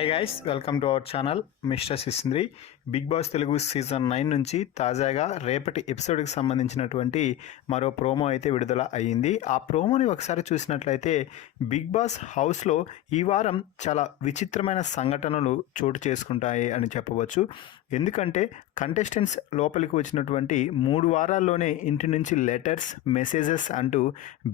Hi guys, welcome to our channel mister Sisindri. Bigg Boss Telugu season 9 నుంచి తాజాగా రేపటి ఎపిసోడ్కి సంబంధించినటువంటి మరో ప్రోమో అయితే విడుదల అయ్యింది. ఆ ప్రోమోని ఒకసారి చూసినట్లయితే బిగ్ బాస్ హౌస్లో ఈ వారం చాలా విచిత్రమైన సంఘటనలు చోటు చేసుకుంటాయి అని చెప్పవచ్చు. ఎందుకంటే కంటెస్టెంట్స్ లోపలికి వచ్చినటువంటి 3 వారాల్లోనే ఇంటి నుంచి లెటర్స్, మెసేజెస్ అంటూ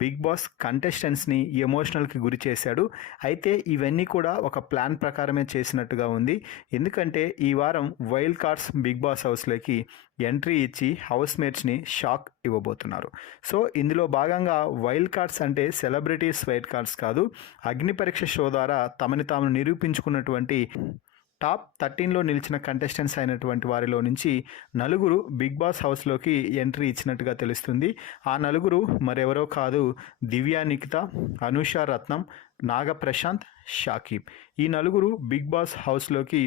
బిగ్ బాస్ కంటెస్టెంట్స్ని ఎమోషనల్కి గురి చేశాడు. అయితే ఇవన్నీ కూడా ఒక ప్లాన్ ప్రకారమే చేసినట్టుగా ఉంది. ఎందుకంటే ఈ వారం వైల్డ్ కార్డ్స్ బిగ్ బాస్ హౌస్లోకి ఎంట్రీ ఇచ్చి హౌస్ మేట్స్ని షాక్ ఇవ్వబోతున్నారు. సో ఇందులో భాగంగా వైల్డ్ కార్డ్స్ అంటే సెలబ్రిటీస్ వైల్డ్ కార్డ్స్ కాదు, అగ్ని పరీక్ష షో ద్వారా తమని తాము నిరూపించుకున్నటువంటి టాప్ 13లో నిలిచిన కంటెస్టెంట్స్ అయినటువంటి వారిలో నుంచి 4 బిగ్ బాస్ హౌస్లోకి ఎంట్రీ ఇచ్చినట్టుగా తెలుస్తుంది. ఆ 4 మరెవరో కాదు, దివ్య నిఖిత, అనూష రత్నం, నాగ ప్రశాంత్, షాకీబ్. ఈ 4 బిగ్ బాస్ హౌస్లోకి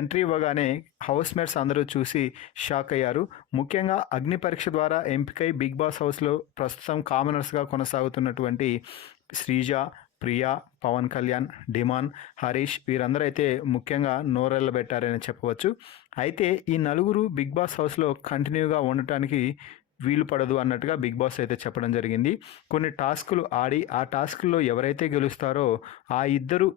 ఎంట్రీ ఇవ్వగానే హౌస్ మేట్స్ అందరూ చూసి షాక్ అయ్యారు. ముఖ్యంగా అగ్ని పరీక్ష ద్వారా ఎంపికై బిగ్ బాస్ హౌస్లో ప్రస్తుతం కామనర్స్గా కొనసాగుతున్నటువంటి శ్రీజ, ప్రియా, పవన్ కళ్యాణ్, డిమాన్, హరీష్ వీరందరూ అయితే ముఖ్యంగా నోరెళ్ళబెట్టారని చెప్పవచ్చు. అయితే ఈ 4 బిగ్ బాస్ హౌస్లో కంటిన్యూగా ఉండటానికి వీలు పడదు అన్నట్టుగా బిగ్ బాస్ అయితే చెప్పడం జరిగింది. కొన్ని టాస్కులు ఆడి ఆ టాస్కుల్లో ఎవరైతే గెలుస్తారో ఆ ఇద్దరు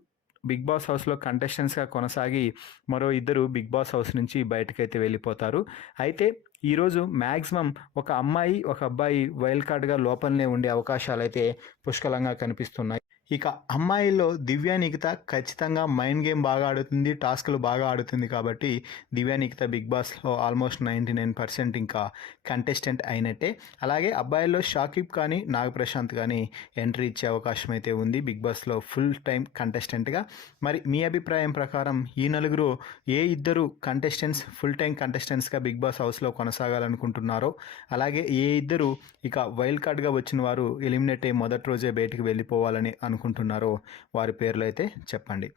బిగ్ బాస్ హౌస్లో కంటెస్టెంట్స్గా కొనసాగి మరో 2 బిగ్ బాస్ హౌస్ నుంచి బయటకైతే వెళ్ళిపోతారు. అయితే ఈరోజు మ్యాక్సిమం ఒక అమ్మాయి, ఒక అబ్బాయి వైల్డ్ కార్డ్గా లోపలనే ఉండే అవకాశాలు అయితే పుష్కలంగా కనిపిస్తున్నాయి. ఇక అమ్మాయిల్లో దివ్య నిఖిత ఖచ్చితంగా మైండ్ గేమ్ బాగా ఆడుతుంది, టాస్క్లు బాగా ఆడుతుంది. కాబట్టి దివ్య నిఖిత బిగ్ బాస్లో ఆల్మోస్ట్ 99% ఇంకా కంటెస్టెంట్ అయినట్టే. అలాగే అబ్బాయిల్లో షాకిబ్ కానీ నాగప్రశాంత్ కానీ ఎంట్రీ ఇచ్చే అవకాశం అయితే ఉంది బిగ్ బాస్లో ఫుల్ టైం కంటెస్టెంట్గా. మరి మీ అభిప్రాయం ప్రకారం ఈ 4 ఏ 2 కంటెస్టెంట్స్ ఫుల్ టైం కంటెస్టెంట్స్గా బిగ్ బాస్ హౌస్లో కొనసాగాలనుకుంటున్నారో, అలాగే ఏ 2 ఇక వైల్డ్ కార్డ్గా వచ్చిన వారు ఎలిమినేట్ అయ్యి మొదటి రోజే బయటికి వెళ్ళిపోవాలని అనుకుంటున్నారో వారి పేర్లు అయితే చెప్పండి.